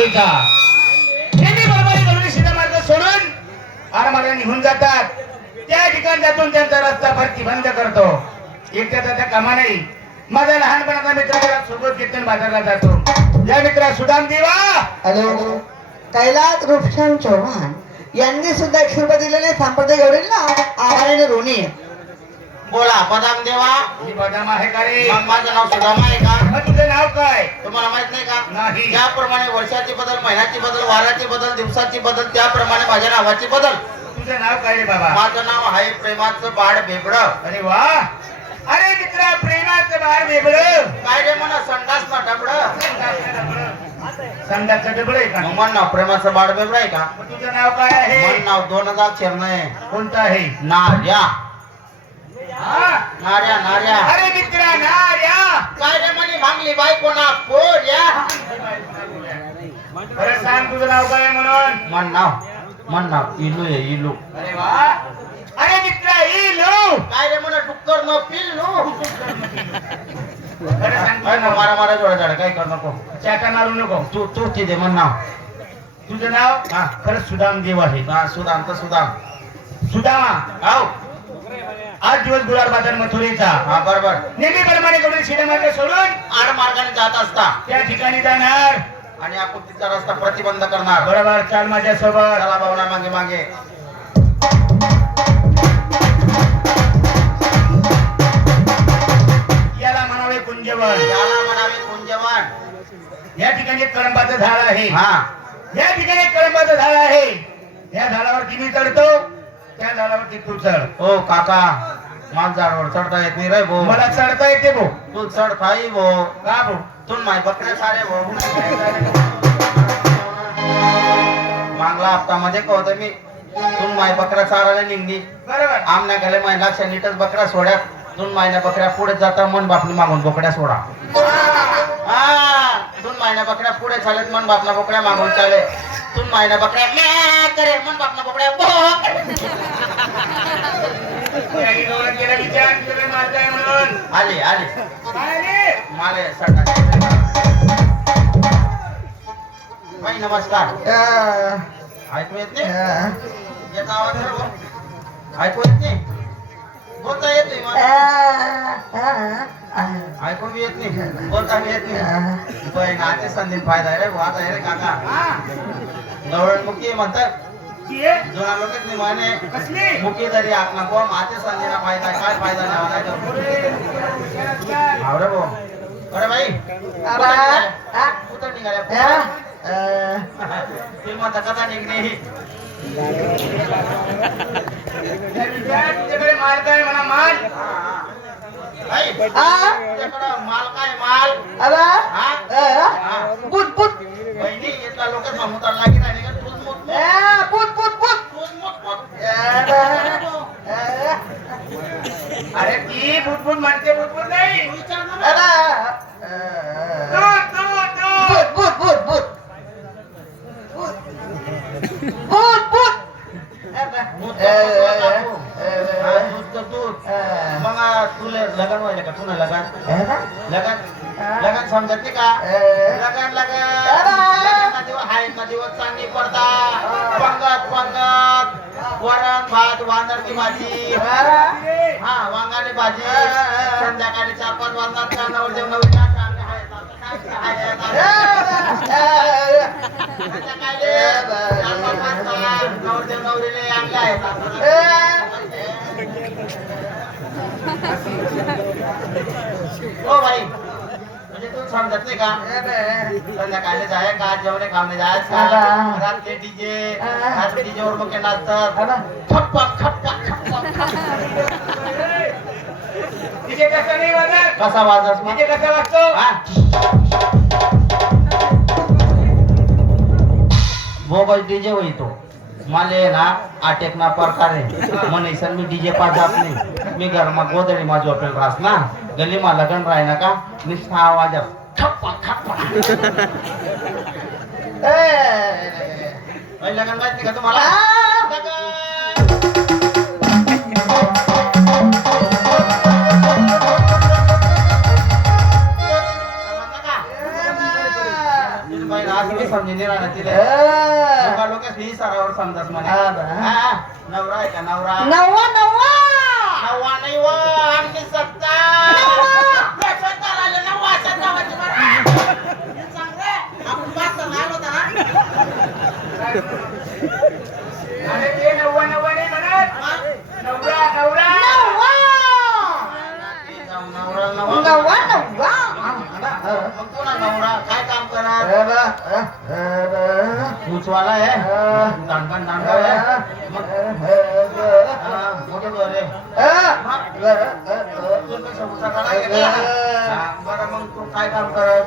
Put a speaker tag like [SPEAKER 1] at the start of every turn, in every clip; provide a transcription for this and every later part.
[SPEAKER 1] मथुरेचा नेहमी बरोबर गरुडी सीधा मार्ग सोडून आरमार्ग निघून जातात. त्या ठिकाणी जातून त्यांचा रस्ता भरती बंद करतो. एकट्या त्या कामा नाही. माझा लहानपणाचा मित्र सोबत कीर्तन बाजारला जातो. या मित्रा सुदाम देवा.
[SPEAKER 2] हॅलो. कैलास रुपशान चौहान यांनी सुद्धा एक दिलेले सांप्रदाय गौरील ना. आभाराने रोणी आहे.
[SPEAKER 3] बोला बदाम देवा.
[SPEAKER 1] बदाम आहे का रे?
[SPEAKER 3] मग माझं नाव सुदामा आहे का?
[SPEAKER 1] मग तुझं नाव काय?
[SPEAKER 3] तुम्हाला माहीत नाही का?
[SPEAKER 1] नाही.
[SPEAKER 3] ज्याप्रमाणे वर्षाची बदल महिन्याची बदल वाराची बदल दिवसाची बदल त्याप्रमाणे माझ्या नावाची बदल.
[SPEAKER 1] तुझं नाव काय रे बाबा?
[SPEAKER 3] माझं नाव आहे प्रेमाचं बाळ बेबड.
[SPEAKER 1] अरे वा. अरे मित्रा प्रेमाचं बाळ वेगळ
[SPEAKER 3] काय रे म्हणा संडास ना डबड
[SPEAKER 1] संध्याचं डबळ आहे का?
[SPEAKER 3] म्हण नाव प्रेमाचं बाळ बेबड आहे का?
[SPEAKER 1] तुझं नाव काय आहे?
[SPEAKER 3] नाव दोन हजार आहे
[SPEAKER 1] कोणतं आहे?
[SPEAKER 3] नार्या. नार्या नार्या.
[SPEAKER 1] अरे मित्रा नार्या.
[SPEAKER 3] काय रे म्हणे मागली बायको ना पोर्या
[SPEAKER 1] बरं सांग तुझं नाव काय आहे म्हणून?
[SPEAKER 3] म्हण नाव म्हण नाव इलू आहे इलू.
[SPEAKER 1] अरे वा. अरे मित्रा इलू.
[SPEAKER 3] काय रे म्हणा डुक्कर न पिल्लू
[SPEAKER 1] बरं सांग
[SPEAKER 3] काय
[SPEAKER 1] तुझं
[SPEAKER 3] ना
[SPEAKER 1] नाव.
[SPEAKER 3] मारा मारा जोडा झाड काय कर नको.
[SPEAKER 1] चाटा मारू नको.
[SPEAKER 3] तू तू ती दे म्हण नाव
[SPEAKER 1] तुझं नाव?
[SPEAKER 3] हा.
[SPEAKER 1] खरंच सुदाम देव आहे.
[SPEAKER 3] हा सुदाम तर सुदाम.
[SPEAKER 1] सुदामा?
[SPEAKER 3] आव
[SPEAKER 1] आठ दिवस गुलार बाजार मथुरेचा.
[SPEAKER 3] हा बरोबर.
[SPEAKER 1] नेहमी प्रमाणे कडून शिडेमार्ग सोडून
[SPEAKER 3] आड मार्गाने जात असता.
[SPEAKER 1] त्या ठिकाणी जाणार.
[SPEAKER 3] आणि आपण तिचा रस्ता प्रतिबंध करणार.
[SPEAKER 1] बरोबर चाल माझ्या सोबत
[SPEAKER 3] चला भावना मागे मागे.
[SPEAKER 1] याला म्हणावे कुंजवन.
[SPEAKER 3] याला म्हणावे कुंजवान.
[SPEAKER 1] या ठिकाणी एक कळंबाचं झाड आहे.
[SPEAKER 3] हा.
[SPEAKER 1] या ठिकाणी एक कळंबाचं झाड आहे. या झाडावरती मी चढतो. त्या झाडावरती तू चढ.
[SPEAKER 3] हो काका. माझ झाडावर चढता येत नाही रे भो.
[SPEAKER 1] मला चढता येते भो.
[SPEAKER 3] तू चढ खाई भो.
[SPEAKER 1] का भो?
[SPEAKER 3] तू माय बकऱ्या सारे भो. मागला हप्तामध्ये कहतो मी. तू माय बकऱ्या चारायला निघली.
[SPEAKER 1] बरोबर.
[SPEAKER 3] आमना गेले माय लक्ष नीटच बकऱ्या सोड्यात दोन महिन्या बकऱ्या पुढे जाता मन बापली मागून बोकड्या सोडा. हा दोन महिन्या बकऱ्या पुढे चालेत मन बापना बोकड्या मागून चाले. दोन महिन्या बकऱ्या करे मन बापना बोकड्या बोक.
[SPEAKER 1] याने डोळ्यात गेला विचार तुला मारताय म्हणून
[SPEAKER 3] आली आली
[SPEAKER 1] काय रे?
[SPEAKER 3] माले सटा बाई नमस्कार ऐकू येत नाही याचा आवाज. ऐकू येत नाही बोलता येत नाही मला. ऐकू बी येत नाही बोलता बी येत नाही. बाई नाते संधी फायदा आहे रे वाद आहे रे काका
[SPEAKER 1] हा?
[SPEAKER 3] नवळ मुकी म्हणतात
[SPEAKER 1] कसली?
[SPEAKER 3] मुकी जरी आत नको. माते संधीला फायदा. काय फायदा नाही? मला तर. हाव रे भाऊ. अरे
[SPEAKER 2] आ,
[SPEAKER 3] कुठं निघाल्या? ते म्हणता कसा निघणे
[SPEAKER 1] तुझ्याकडे माल काय म्हणा माल.
[SPEAKER 3] माल काय माल.
[SPEAKER 2] आबा,
[SPEAKER 3] हा?
[SPEAKER 2] अं, बुत, बुत,
[SPEAKER 3] बहिणी इथला लोकच मामुतार लागेल आणि का तूच मुत मुत,
[SPEAKER 2] अं, बुत, बुत, बुत.
[SPEAKER 3] तूच मुत मुत.
[SPEAKER 2] अं, अं,
[SPEAKER 1] अरे ती बुटबुट म्हणते बुटबुट नाही
[SPEAKER 3] विचार ना
[SPEAKER 2] आबा,
[SPEAKER 1] तू
[SPEAKER 2] अं,
[SPEAKER 1] तू तू
[SPEAKER 2] बुत, बुत, बुत, बुत. बुत, बुत. आबा,
[SPEAKER 3] दूध
[SPEAKER 2] अं,
[SPEAKER 3] तर
[SPEAKER 2] अं,
[SPEAKER 3] हा,
[SPEAKER 2] अं,
[SPEAKER 3] दूध तर दूध.
[SPEAKER 2] अं,
[SPEAKER 3] मग आ, तुले लगन व्हायला का? तुला लगन? लगन? लगन समजत नाही का? लगन लगन.
[SPEAKER 2] अरे!
[SPEAKER 3] दिवस आहे ना दिवस चांगली पडता पंगत पंगत. वरण भात वांदरची भाजी हा वांगाची भाजी. संध्याकाळी चार पाच वाजता कांदावर जेवण नवीन आहे, आहे, आहे, आहे, आहे.
[SPEAKER 2] आबा,
[SPEAKER 3] संध्याकाळी चार पाच वाजता नवरदेव नवरीले आणले आहेत. हो भाई म्हणजे तू समजत नाही का? संध्याकाळी जाय का? जेवणे खावणे का?
[SPEAKER 2] आबा.
[SPEAKER 3] रात्री डीजे. रात्री डीजे वर मग नाचतात
[SPEAKER 1] कसं नाही वाजत?
[SPEAKER 3] कसा
[SPEAKER 1] वाजतो?
[SPEAKER 3] वो बस डीजे होई तो. माले ना आटेक ना प्रकार आहे. म्हणे सर मी डीजे पा जात नाही. मी घरमा गोदडी मा झोपेल रास ना. गल्लीमा लगन राहिना का निस्ता आवाज खप्पा खप्पा ए लगन माहिती का तुम्हाला? समजे राहणार तिला. लोकच ही सरावर
[SPEAKER 2] समजाच
[SPEAKER 3] मला नवरा आहे का नवरा?
[SPEAKER 2] नववा नववा.
[SPEAKER 3] नववा नाही वा आम्ही सत्ता. वाला आहे. दांडन
[SPEAKER 2] दांडा
[SPEAKER 3] है.
[SPEAKER 2] बोलो
[SPEAKER 3] तो रे. बरं मग तू काय काम करत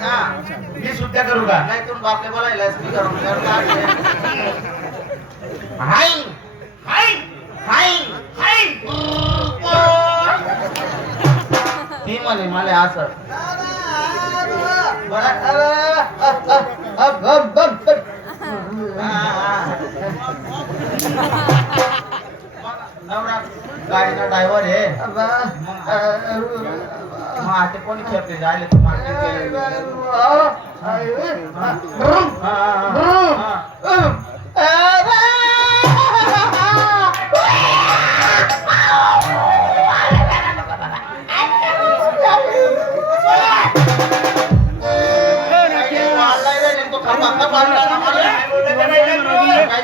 [SPEAKER 1] मी सुट्ट्या करू का?
[SPEAKER 3] नाही बापले बोलायला हाय. हाय. हाय. हाय. ती म्हणे मला असं. बरं कोणी खेळते जायले तर मारते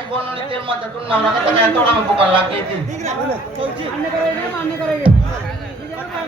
[SPEAKER 3] बोलून तेल माझ्या तोडा बुकाला लागते